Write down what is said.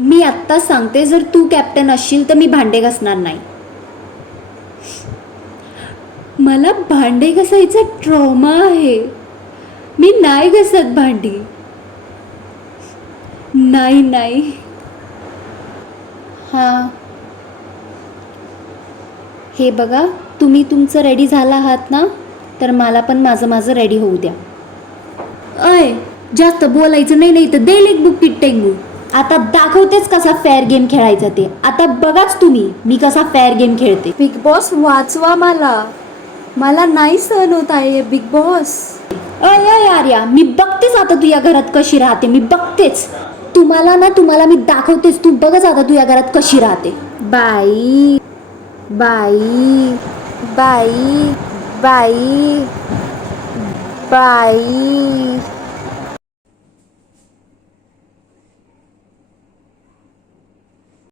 मी आत्ता सांगते, जर तू कॅप्टन असशील तर मी भांडे घासणार नाही. मला भांडे घासायचा ट्रॉमा आहे. मी नाही घासत भांडी. नाही नाही. हां, हे बघा, तुम्ही तुमचं रेडी झाला आहात ना, तर मला पण माझं रेडी होऊ द्या. अय, जास्त बोलायचं नाही, नाही तर देईल एक बुक्कीट टेंगू. आता दाखवतेच कसा फेअर गेम खेळायचा ते. आता बघाच तुम्ही मी कसा फेअर गेम खेळते. बिग बॉस वाचवा मला. मला नाही सहन होत आहे बिग बॉस. अय अय आर्या, मी बघतेच आता तू या घरात कशी राहते. मी बघतेच तुम्हाला मी दाखवतेच. तू बघच आता तू या घरात कशी राहते. बाई बाई बाई बाई बाई.